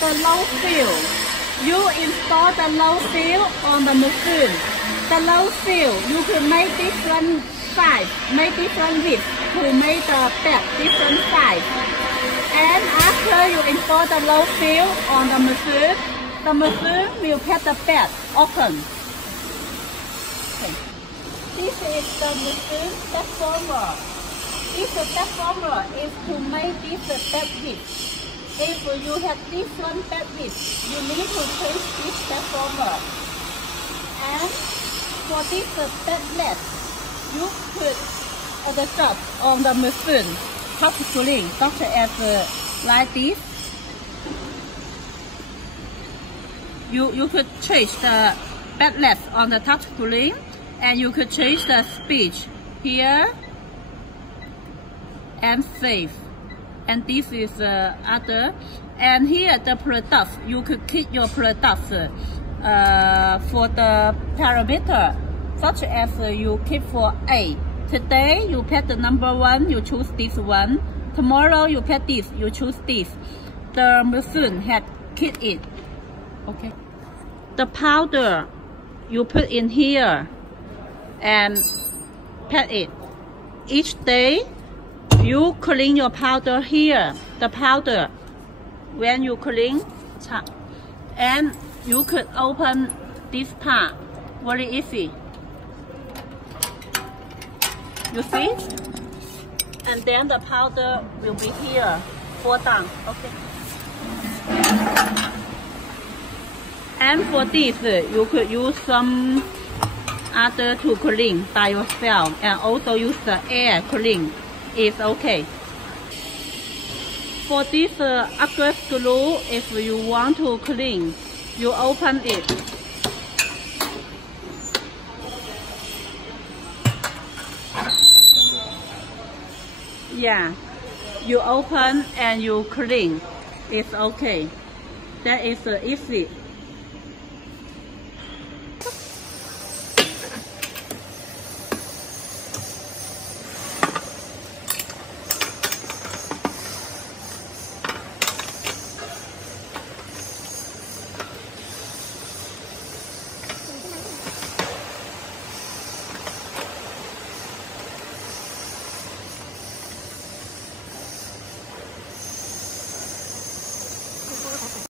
the low seal. You install the low seal on the machine. The low seal, you could make different size, make different width to make the bed different size. And after you install the low seal on the machine will pet the bed often. Okay. This is the machine deformer. This deformer is to make this bed width. If you have different bed width, you need to change this deformer. And for this bedlet, you put the shot on the machine, touch screen, such as like this. You could change the bedlet on the touch screen, and you could change the speed here and save. And this is other. And here the products, you could keep your products for the parameter, such as you keep for A. Today you pet the number 1, you choose this one. Tomorrow you pet this, you choose this. The machine had keep it. Okay. The powder you put in here and pet it. Each day you clean your powder here. The powder, when you clean, and you could open this part very easy. You see? And then the powder will be here, fall down. Okay. And for this, you could use some other to clean by yourself, and also use the air clean. It's okay. For this upper screw, if you want to clean, you open it. Yeah, you open and you clean. It's okay. That is easy.